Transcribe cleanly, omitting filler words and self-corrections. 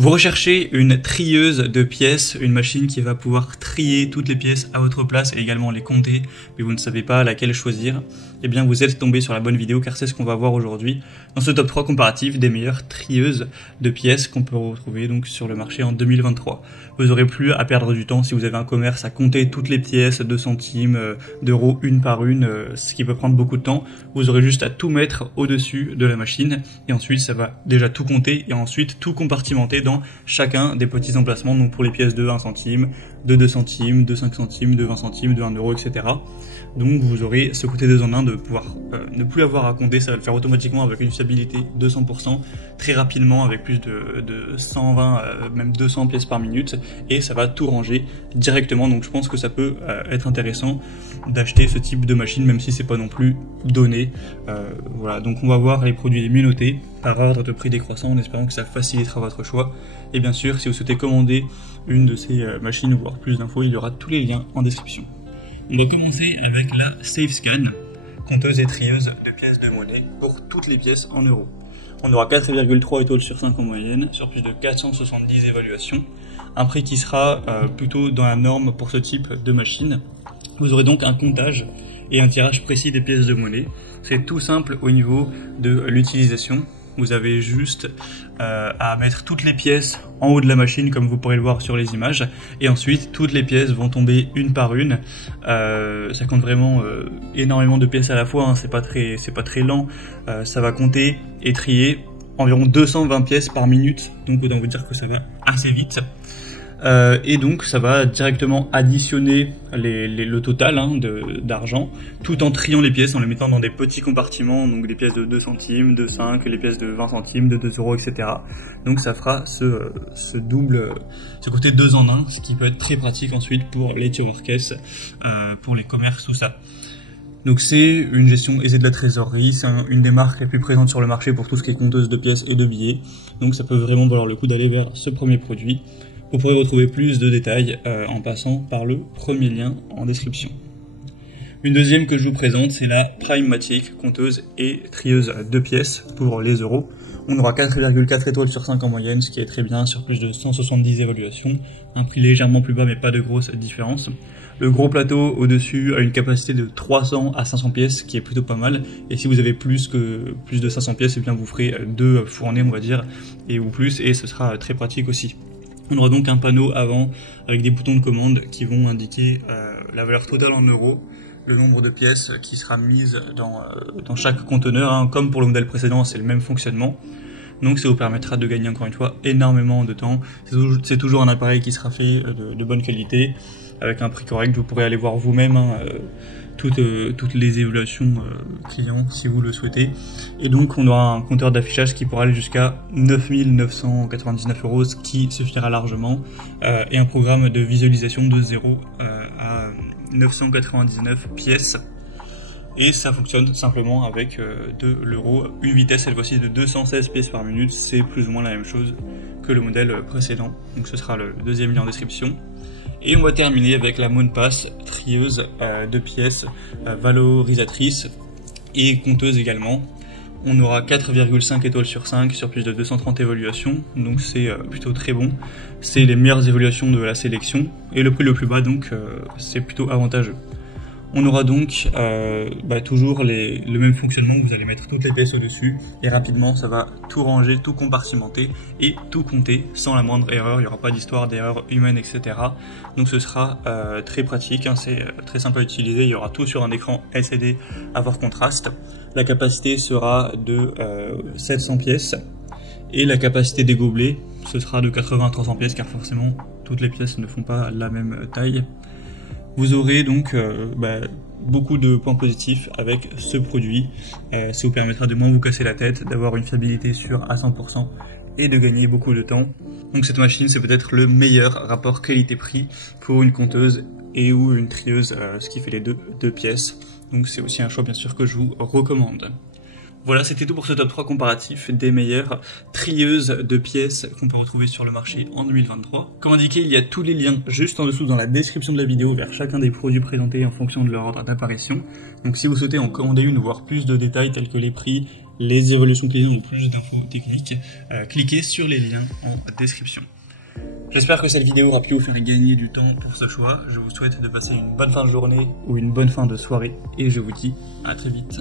Vous recherchez une trieuse de pièces, une machine qui va pouvoir trier toutes les pièces à votre place et également les compter, mais vous ne savez pas laquelle choisir. Eh bien vous êtes tombé sur la bonne vidéo car c'est ce qu'on va voir aujourd'hui dans ce top 3 comparatif des meilleures trieuses de pièces qu'on peut retrouver donc sur le marché en 2023. Vous n'aurez plus à perdre du temps si vous avez un commerce à compter toutes les pièces, 2 centimes, d'euros une par une, ce qui peut prendre beaucoup de temps. Vous aurez juste à tout mettre au-dessus de la machine et ensuite ça va déjà tout compter et ensuite tout compartimenter dans chacun des petits emplacements, donc pour les pièces de 1 centime, de 2 centimes, de 5 centimes, de 20 centimes, de 1 euro, etc. Donc vous aurez ce côté 2 en 1 de pouvoir ne plus avoir à compter, ça va le faire automatiquement avec une fiabilité de 100%, très rapidement avec plus de 120, même 200 pièces par minute, et ça va tout ranger directement, donc je pense que ça peut être intéressant d'acheter ce type de machine, même si c'est pas non plus donné. Voilà, donc on va voir les produits les mieux notés, par ordre de prix décroissant, en espérant que ça facilitera votre choix. Et bien sûr, si vous souhaitez commander une de ces machines ou voir plus d'infos, il y aura tous les liens en description. On va commencer avec la SafeScan, compteuse et trieuse de pièces de monnaie pour toutes les pièces en euros. On aura 4,3 étoiles sur 5 en moyenne, sur plus de 470 évaluations, un prix qui sera plutôt dans la norme pour ce type de machine. Vous aurez donc un comptage et un tirage précis des pièces de monnaie. C'est tout simple au niveau de l'utilisation. Vous avez juste à mettre toutes les pièces en haut de la machine comme vous pourrez le voir sur les images et ensuite toutes les pièces vont tomber une par une. Ça compte vraiment énormément de pièces à la fois, hein. C'est pas très lent, ça va compter et trier environ 220 pièces par minute, donc autant vous dire que ça va assez vite. Et donc ça va directement additionner le total d'argent tout en triant les pièces, en les mettant dans des petits compartiments, donc des pièces de 2 centimes, de 5, les pièces de 20 centimes, de 2 euros, etc. Donc ça fera ce côté 2 en 1, ce qui peut être très pratique ensuite pour les workers, pour les commerces, tout ça. Donc c'est une gestion aisée de la trésorerie, c'est une des marques les plus présentes sur le marché pour tout ce qui est compteuse de pièces et de billets, donc ça peut vraiment valoir le coup d'aller vers ce premier produit. Vous pourrez retrouver plus de détails en passant par le premier lien en description. Une deuxième que je vous présente, c'est la Primematic, compteuse et trieuse de pièces pour les euros. On aura 4,4 étoiles sur 5 en moyenne, ce qui est très bien, sur plus de 170 évaluations. Un prix légèrement plus bas, mais pas de grosse différence. Le gros plateau au-dessus a une capacité de 300 à 500 pièces, qui est plutôt pas mal. Et si vous avez plus de 500 pièces, eh bien vous ferez 2 fournées, on va dire, ou plus, et ce sera très pratique aussi. On aura donc un panneau avant avec des boutons de commande qui vont indiquer la valeur totale en euros, le nombre de pièces qui sera mise dans chaque conteneur, hein. Comme pour le modèle précédent, c'est le même fonctionnement. Donc ça vous permettra de gagner encore une fois énormément de temps. C'est toujours un appareil qui sera fait de bonne qualité, avec un prix correct. Vous pourrez aller voir vous-même toutes les évaluations clients si vous le souhaitez. Et donc on aura un compteur d'affichage qui pourra aller jusqu'à 9 999 €, ce qui suffira largement, et un programme de visualisation de 0 à 999 pièces. Et ça fonctionne simplement avec de l'euro, une vitesse cette fois-ci de 216 pièces par minute, c'est plus ou moins la même chose que le modèle précédent. Donc ce sera le deuxième lien en description. Et on va terminer avec la Monpass, trieuse de pièces, valorisatrice et compteuse également. On aura 4,5 étoiles sur 5 sur plus de 230 évaluations, donc c'est plutôt très bon. C'est les meilleures évaluations de la sélection et le prix le plus bas, donc c'est plutôt avantageux. On aura donc toujours le même fonctionnement, vous allez mettre toutes les pièces au-dessus et rapidement ça va tout ranger, tout compartimenter et tout compter sans la moindre erreur, il n'y aura pas d'histoire d'erreur humaine, etc. Donc ce sera très pratique, hein, c'est très simple à utiliser, il y aura tout sur un écran LCD à fort contraste. La capacité sera de 700 pièces et la capacité des gobelets ce sera de 80 à 300 pièces car forcément toutes les pièces ne font pas la même taille. Vous aurez donc beaucoup de points positifs avec ce produit. Ça vous permettra de moins vous casser la tête, d'avoir une fiabilité sûre à 100% et de gagner beaucoup de temps. Donc cette machine, c'est peut-être le meilleur rapport qualité-prix pour une compteuse et ou une trieuse, ce qui fait les deux pièces. Donc c'est aussi un choix bien sûr que je vous recommande. Voilà, c'était tout pour ce top 3 comparatif des meilleures trieuses de pièces qu'on peut retrouver sur le marché en 2023. Comme indiqué, il y a tous les liens juste en dessous dans la description de la vidéo vers chacun des produits présentés en fonction de leur ordre d'apparition. Donc si vous souhaitez en commander une ou voir plus de détails tels que les prix, les évolutions clients ou plus d'infos techniques, cliquez sur les liens en description. J'espère que cette vidéo aura pu vous faire gagner du temps pour ce choix. Je vous souhaite de passer une bonne fin de journée ou une bonne fin de soirée et je vous dis à très vite.